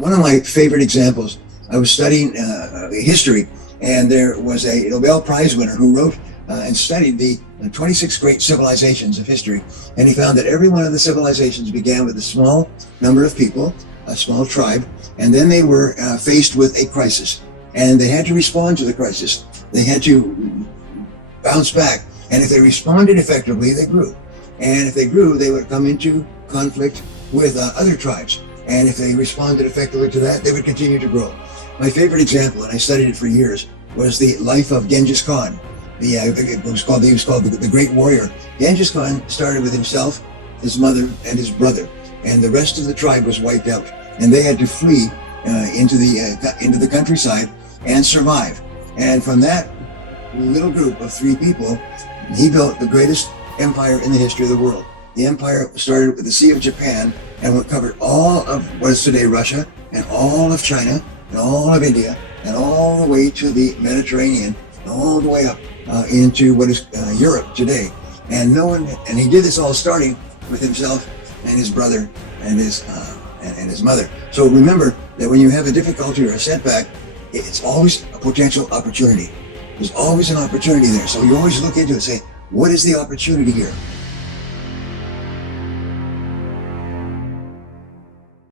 One of my favorite examples, I was studying history, and there was a Nobel Prize winner who wrote and studied the 26 great civilizations of history. And he found that every one of the civilizations began with a small number of people, a small tribe, and then they were faced with a crisis. And they had to respond to the crisis. They had to bounce back. And if they responded effectively, they grew. And if they grew, they would come into conflict with other tribes. And if they responded effectively to that, they would continue to grow. My favorite example, and I studied it for years, was the life of Genghis Khan. He was called the Great Warrior. Genghis Khan started with himself, his mother, and his brother, and the rest of the tribe was wiped out, and they had to flee into the countryside and survive. And from that little group of 3 people, he built the greatest empire in the history of the world. The empire started with the Sea of Japan and covered all of what is today Russia, and all of China, and all of India, and all the way to the Mediterranean, and all the way up into what is Europe today. And he did this all starting with himself and his brother and his mother. So remember that when you have a difficulty or a setback, it's always a potential opportunity. There's always an opportunity there. So you always look into it and say, what is the opportunity here?